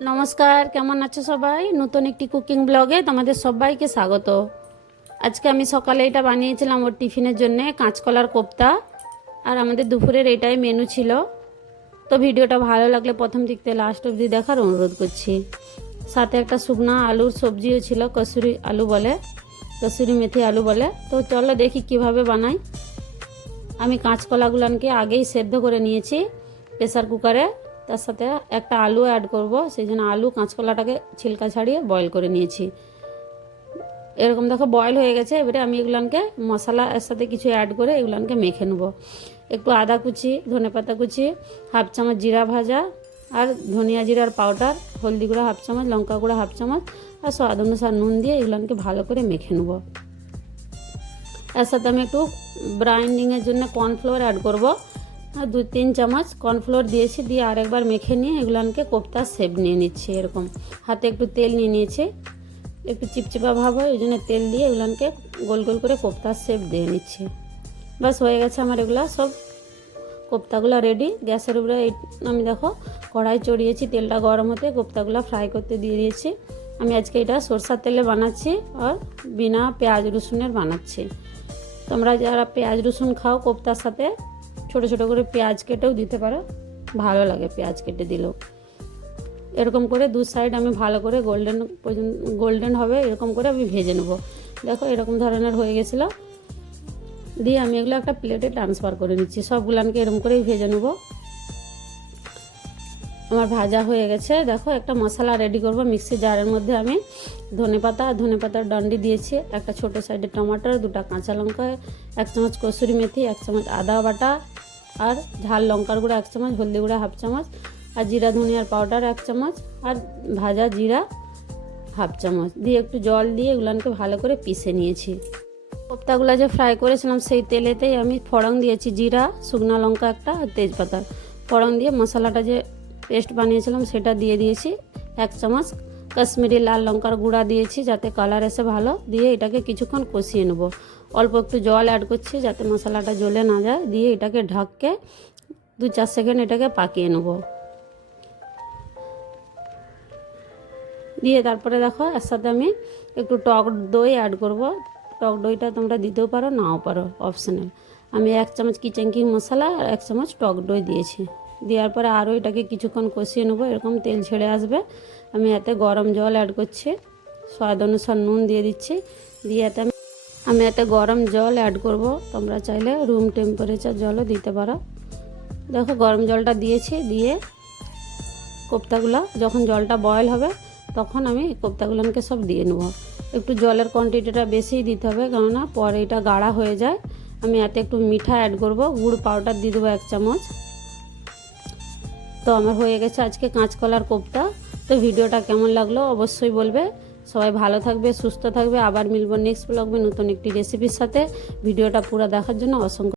নমস্কার, কেমন আছো সবাই? নতুন একটি কুকিং ব্লগে তোমাদের সবাইকে স্বাগত। আজকে আমি সকালে এটা বানিয়েছিলাম ওর টিফিনের জন্য, কাঁচকলার কোপ্তা। আর আমাদের দুপুরের এটাই মেনু ছিল। তো ভিডিওটা ভালো লাগলে প্রথম দিক থেকে লাস্ট অবধি দেখার অনুরোধ করছি। সাথে একটা শুকনো আলুর সবজিও ছিল, কসুরি আলু বলে, কসুরি মেথি আলু বলে। তো চলো দেখি কিভাবে বানাই। আমি কাঁচকলাগুলোকে আগেই সেদ্ধ করে নিয়েছি প্রেসার কুকারে। তার সাথে একটা আলু অ্যাড করব, সেই জন্য আলু কাঁচকলাটাকে ছিলকা ছাড়িয়ে বয়েল করে নিয়েছি। এরকম দেখো বয়েল হয়ে গেছে। এবারে আমি এগুলোকে মশলা এর সাথে কিছু অ্যাড করে এগুলোকে মেখে নেব। একটু আদা কুচি, ধনেপাতা কুচি, হাফ চামচ জিরা ভাজা, আর ধনিয়া জিরার পাউডার, হলদি গুঁড়া হাফ চামচ, লঙ্কা গুঁড়া হাফ চামচ, আর স্বাদ অনুসার নুন দিয়ে এগুলোকে ভালো করে মেখে নেব। এর সাথে আমি একটু গ্রাইন্ডিংয়ের জন্য কর্নফ্লোর অ্যাড করব, আর 2-3 চামচ কর্নফ্লোর দিয়েছি। দিয়ে আরেকবার মেখে নিয়ে এগুলোকে কোপ্তার শেপ নিয়ে নিচ্ছি। এরকম হাতে একটু তেল নিয়ে নিয়েছি, একটু চিপচিপা ভাব হয় ওই জন্য তেল দিয়ে এগুলোকে গোল গোল করে কোপ্তার শেপ দিয়ে নিচ্ছি। বাস হয়ে গেছে আমার এগুলো সব কোপ্তাগুলো রেডি। গ্যাসের উপরে আমি দেখো কড়াই চড়িয়েছি, তেলটা গরম হতে কোপ্তাগুলো ফ্রাই করতে দিয়ে দিয়েছি। আমি আজকে এটা সরষের তেলে বানাচ্ছি আর বিনা পেঁয়াজ রসুনের বানাচ্ছি। তোমরা যারা পেঁয়াজ রসুন খাও কোপ্তার সাথে ছোটো ছোটো করে পেঁয়াজ কেটেও দিতে পারো, ভালো লাগে পেঁয়াজ কেটে দিলেও। এরকম করে দু সাইড আমি ভালো করে গোল্ডেন হবে এরকম করে আমি ভেজে নেব। দেখো এরকম ধরনের হয়ে গেছিলো। দিয়ে আমি এগুলো একটা প্লেটে ট্রান্সফার করে নিচ্ছি। সবগুলানকে এরকম করেই ভেজে নেব। আমার ভাজা হয়ে গেছে। দেখো একটা মশলা রেডি করব। মিক্সি জারের মধ্যে আমি ধনেপাতার ডান্ডি দিয়েছি, একটা ছোটো সাইডে টমাটো, 2টা কাঁচা লঙ্কা, 1 চামচ কসুরি মেথি, 1 চামচ আদা বাটা, আর ঝাল লঙ্কার গুঁড়া 1 চামচ, হলদি গুঁড়া হাফ চামচ, আর জিরা ধনিয়ার পাউডার 1 চামচ, আর ভাজা জিরা হাফ চামচ দিয়ে একটু জল দিয়ে এগুলোকে ভালো করে পিষে নিয়েছি। কোপ্তাগুলো যে ফ্রাই করেছিলাম সেই তেলেতেই আমি ফোড়ন দিয়েছি, জিরা, শুকনো লঙ্কা একটা, আর তেজপাতা। ফোড়ন দিয়ে মশলাটা যে পেস্ট বানিয়েছিলাম সেটা দিয়ে দিয়েছি। 1 চামচ কাশ্মীরি লাল লঙ্কার গুঁড়া দিয়েছি যাতে কালার এসে ভালো। দিয়ে এটাকে কিছুক্ষণ কষিয়ে নেব। অল্প একটু জল অ্যাড করছি যাতে মশলাটা জ্বলে না যায়। দিয়ে এটাকে ঢাককে 2-4 সেকেন্ড এটাকে পাকিয়ে নেব। দিয়ে তারপরে দেখো এর সাথে আমি একটু টক দই অ্যাড করব। টক দইটা তোমরা দিতেও পারো, নাও পারো, অপশনাল। আমি 1 চামচ কিচেন কিং মশলা আর 1 চামচ টক দই দিয়েছি। দেওয়ার পরে আরও এটাকে কিছুক্ষণ কষিয়ে নেবো। এরকম তেল ছেড়ে আসবে। আমি এতে গরম জল অ্যাড করছি, স্বাদ অনুসার নুন দিয়ে দিচ্ছি। দিয়ে আমি এতে গরম জল অ্যাড করব। তোমরা চাইলে রুম টেম্পারেচার জলও দিতে পারো। দেখো গরম জলটা দিয়েছি। দিয়ে কোপ্তাগুলো যখন জলটা বয়েল হবে তখন আমি কোপ্তাগুলোকে সব দিয়ে নেব। একটু জলের কোয়ান্টিটিটা বেশিই দিতে হবে, কেননা পরে এটা গাঢ়া হয়ে যায়। আমি এতে একটু মিঠা অ্যাড করব, গুড় পাউডার দিয়ে দেবো 1 চামচ। তো আমার হয়ে গেছে আজকে কাঁচকলার কোপ্তা। তো ভিডিওটা কেমন লাগলো অবশ্যই বলবে। সবাই ভালো থাকবে, সুস্থ থাকবে। আবার মিলবো নেক্সট ব্লগে নতুন একটি রেসিপির সাথে। ভিডিওটা পুরো দেখার জন্য অসংখ্য